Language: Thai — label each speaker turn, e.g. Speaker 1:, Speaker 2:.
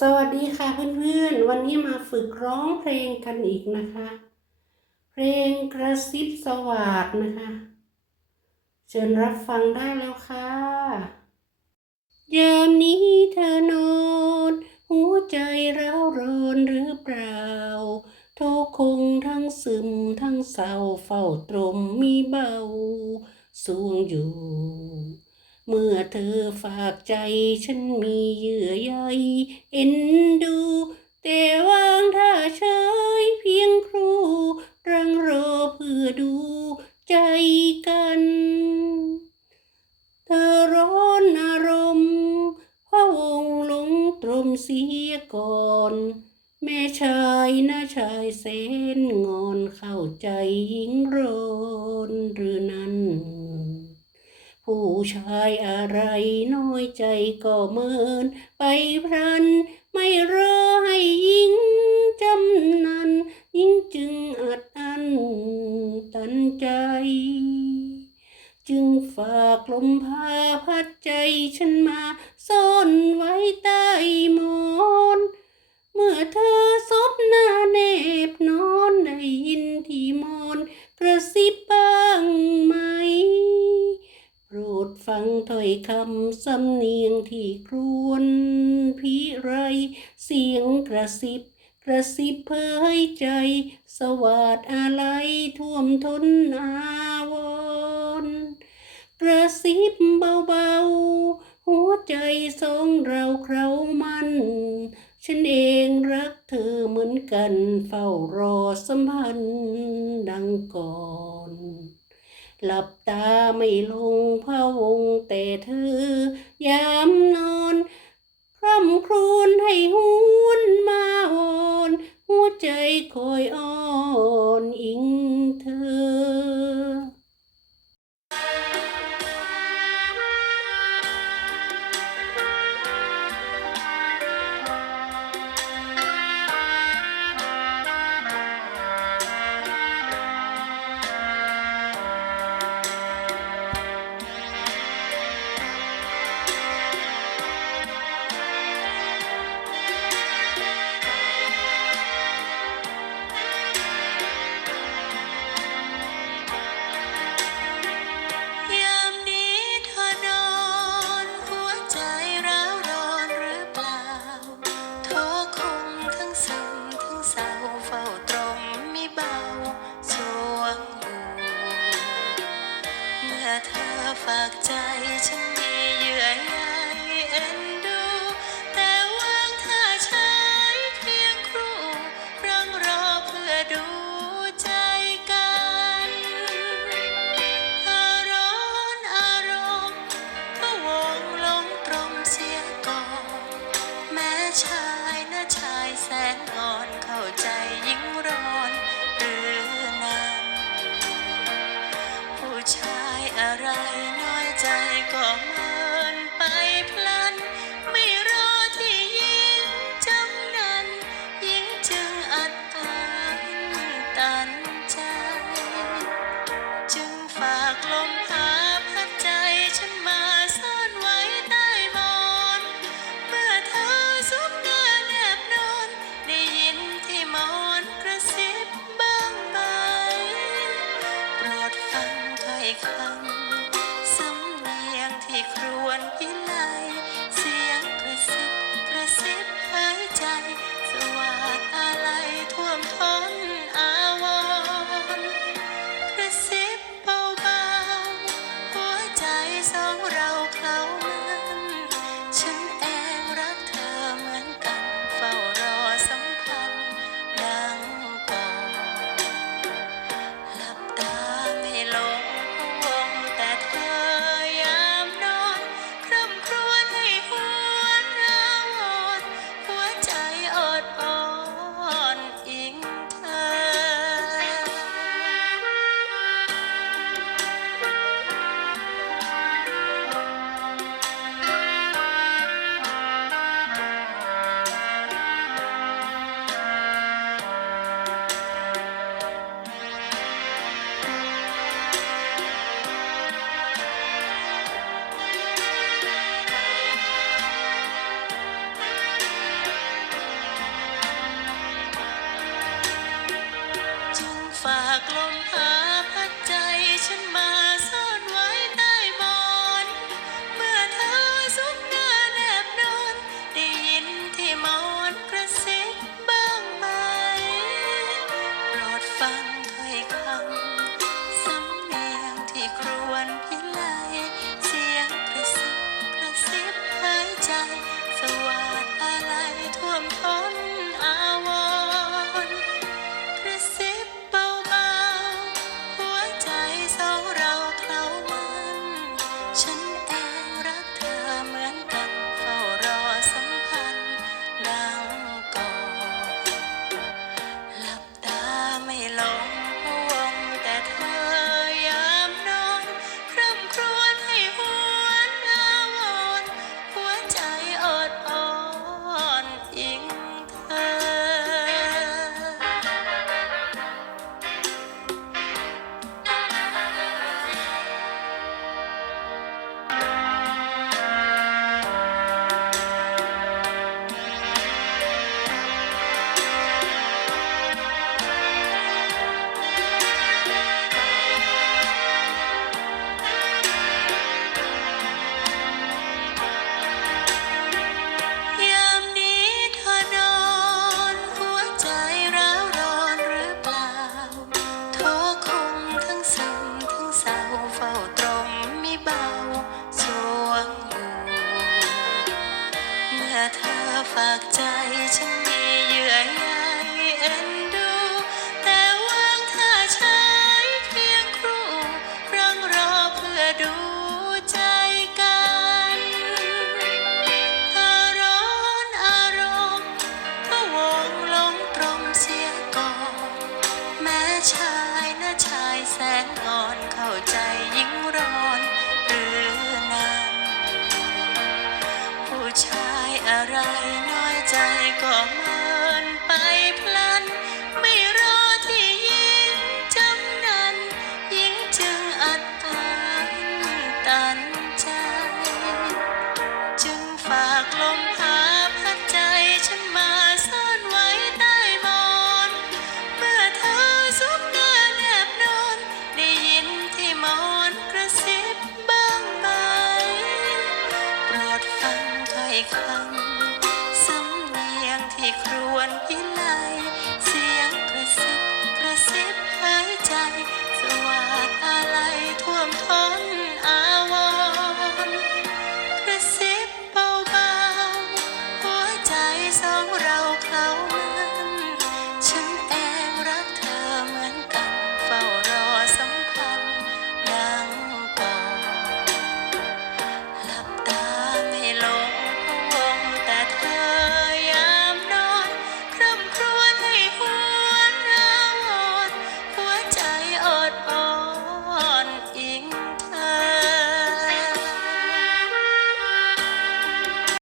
Speaker 1: สวัสดีค่ะเพื่อนๆ วันนี้มาฝึกร้องเพลงกันอีกนะคะ เพลงกระซิบสวาดนะคะ เชิญรับฟังได้แล้วค่ะยามนี้เธอนอน หัวใจเร้าร้อนหรือเปล่า โทคงทั้งซึมทั้งเศร้าเฝ้าตรมมีเบาสวงอยู่ เมื่อเธอฝากใจฉันมีเยื่อใยเอ็นดู แต่วางท่าเฉยเพียงครูรังรอเพื่อดูใจกัน เธอร้อนอารมณ์พะวงหลงตรมเสียก่อนแม่ชายนะชายเส้นงอนเข้าใจหญิงโรนหรือนั้น ผู้ชายอะไรน้อยใจก็เมิน ไปพรัน ไม่รอให้ยิงจำนันยิ่งจึงอัดอันตันใจ จึงฝากลมพา ถ้อยคำสำเนียงที่ครวนพิไร เสียงกระซิบ กระซิบเผยใจ สวาดอะไรท่วมทนอาวรกระซิบเบาๆ หัวใจสองเราเครามันฉันเองรักเธอเหมือนกันเฝ้ารอสัมพันธ์ดังก่อน หลับตาไม่ลงพระวงแต่เธอยามนอนคร่ำครวญให้หุนมาอ่อนหัวใจคอยอ้อนอิงเธอ
Speaker 2: เ fun. ใจก็เมินไปพลัน ไม่รอที่ยิงจำนันยิงจึงอัดอันตันใจ จึงฝากลมหาพัดใจฉันมาซ่อนไว้ใต้หมอนเมื่อเธอซุบหน้าแนบนอน ได้ยินที่มอนกระซิบบ้างไหมโปรดฟังถ้อยคำ